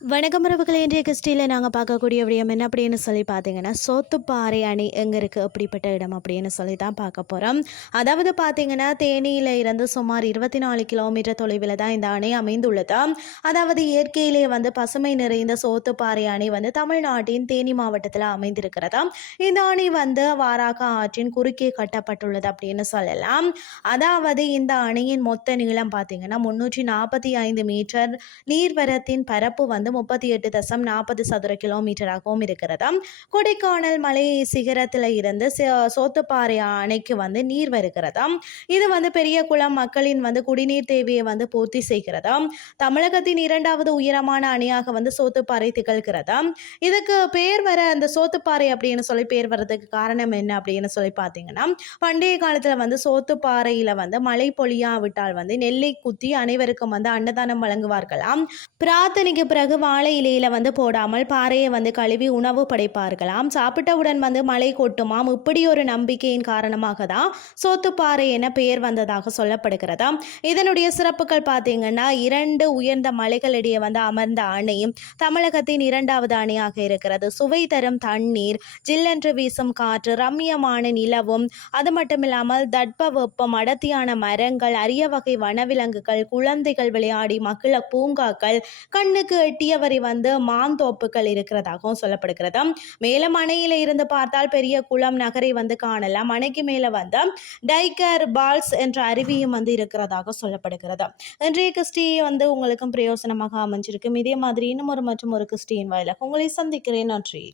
வணக்கம் உறவுகளே இன்றைய கிறிஸ்டியில் நாங்கள் பார்க்கக்கூடிய விடயம் என்ன அப்படின்னு சொல்லி பார்த்தீங்கன்னா சோத்துப்பாறை அணி எங்கே இருக்குது அப்படிப்பட்ட இடம் அப்படின்னு சொல்லி தான் பார்க்க போகிறோம் அதாவது பார்த்தீங்கன்னா தேனியில் இருந்து சுமார் இருபத்தி நாலு கிலோமீட்டர் தொலைவில் தான் இந்த அணை அமைந்துள்ளது. அதாவது இயற்கையிலே வந்து பசுமை நிறைந்த சோத்துப்பாறை அணை வந்து தமிழ்நாட்டின் தேனி மாவட்டத்தில் அமைந்திருக்கிறது. இந்த அணை வந்து வாராக ஆற்றின் குறுக்கே கட்டப்பட்டுள்ளது அப்படின்னு சொல்லலாம். அதாவது இந்த அணையின் மொத்த நீளம் பார்த்தீங்கன்னா முன்னூற்றி நாற்பத்தி ஐந்து மீட்டர். நீர்வரத்தின் பரப்பு வந்து முப்பத்தி எட்டு தசம் நாற்பது சதுர கிலோமீட்டராகவும் இருக்கிறதா கொடைக்கானல் மலை சிகரத்தில் இருந்து சோத்துப்பாறை அணைக்கு வந்து நீர் வருகிறதா இது வந்து பெரிய குளம் மக்களின் வந்து குடிநீர் தேவையை வந்து பூர்த்தி செய்கிறதா தமிழகத்தின் இரண்டாவது உயரமான அணையாக வந்து சோத்துப்பாறை திகழ்கிறதா இதுக்கு பேர் வர அந்த சோத்துப்பாறை அப்படின்னு சொல்லி பேர் வர்றதுக்கு காரணம் என்ன அப்படின்னு சொல்லி பார்த்தீங்கன்னா பண்டைய காலத்தில் வந்து சோத்துப்பாறையில் வந்து மழை பொழியாவிட்டால் வந்து நெல்லை குத்தி அனைவருக்கும் வந்து அன்னதானம் வழங்குவார்களாம். பிரார்த்தனைக்கு பிறகு வாழை இலையில வந்து போடாமல் பாறையை வந்து கழுவி உணவு படைப்பார்களாம். சாப்பிட்டவுடன் வந்து மழை கொட்டுமாம். இப்படி ஒரு நம்பிக்கையின் காரணமாக தான் சோத்துப்பாறை என பெயர் வந்ததாக சொல்லப்படுகிறதாம். இதனுடைய சிறப்புகள் பார்த்தீங்கன்னா இரண்டு உயர்ந்த மலைகளிடையே வந்து அமர்ந்த அணை தமிழகத்தின் இரண்டாவது அணையாக இருக்கிறது. சுவை தரும் தண்ணீர் ஜில்லென்று வீசும் காற்று ரம்மியமான நிலவும் அது மட்டும் இல்லாமல் தட்ப வெப்பம் அடர்த்தியான மரங்கள் அரிய வகை வனவிலங்குகள் குழந்தைகள் விளையாடி மகிழ பூங்காக்கள் கண்ணுக்கு எட்டியவரை வந்து மாந்தோப்புகள் இருக்கிறதாகவும் சொல்லப்படுகிறது. மேலும் அணையில இருந்து பார்த்தால் பெரிய குளம் நகரை வந்து காணலாம். அணைக்கு மேல வந்து டைக்கர் பால்ஸ் என்ற அருவியும் வந்து இருக்கிறதாக சொல்லப்படுகிறது. இன்றைய கிறிஸ்டி வந்து உங்களுக்கும் பிரயோசனமாக அமைஞ்சிருக்கும். இதே மாதிரி இன்னும் ஒரு மற்றும் ஒரு கிறிஸ்டியின் வாயிலாக உங்களை சந்திக்கிறேன். நன்றி.